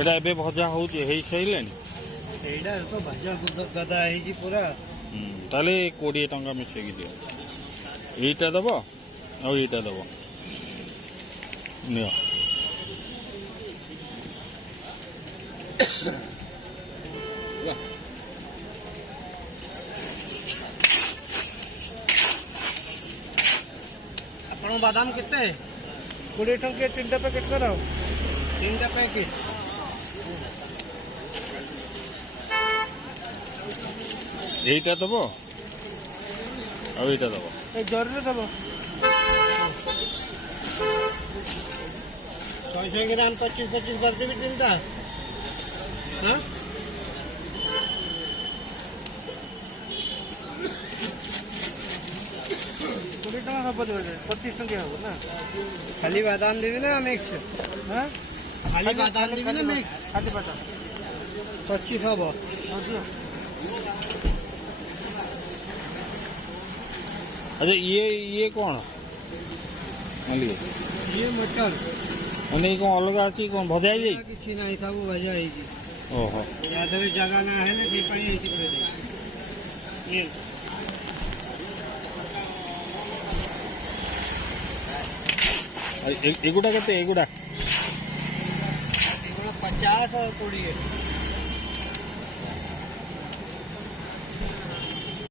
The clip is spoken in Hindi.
এটা ଏବେ ଭଜା ହଉଛି ହେଇସାରିଲାଣି। ଏଇଟା ତ ଭଜା ଗଦା ହେଇଛି ପୁରା। ତାହେଲେ 20 ଟଙ୍କା ମିଶେଇକି ଦିଅ। ଏଇଟା ଦବ ଆଉ ଏଇଟା ଦବ ନିଅ। ଆପଣ ବାଦାମ କେତେ? 20 ଟଙ୍କିଆ 3ଟା ପ୍ୟାକେଟ୍ କର। 3ଟା ପ୍ୟାକେଟ୍। এইটা দেব আর এইটা দেব। এই জরিরে দেব। 100 গ্রাম 25 कर देबी 3টা। हां 20 ଟଙ୍କା ହବ ଦେବେ। 25 ଟଙ୍କିଆ ହବ ନା। खाली बादाम देबी ना मिक्स? हां खाली बादाम देबी ना मिक्स? खाली बादाम 25 हबो। हां दियो। अच्छा ये कौन मालिक? ये मटर ମାନେ କଣ ଅଲଗା ଅଛି କଣ ଭଜା ହେଇଯାଇଛି? କିଛି ନାହିଁ ସବୁ ଭଜା ହେଇଛି। ଓହୋ यादव ଜାଗା ନା ହେଲେ ସେ ପାଇଁ ହେଇଛି ये ଏଗୁଡ଼ା କେତେ? ଏଗୁଡ଼ା 50 और 20।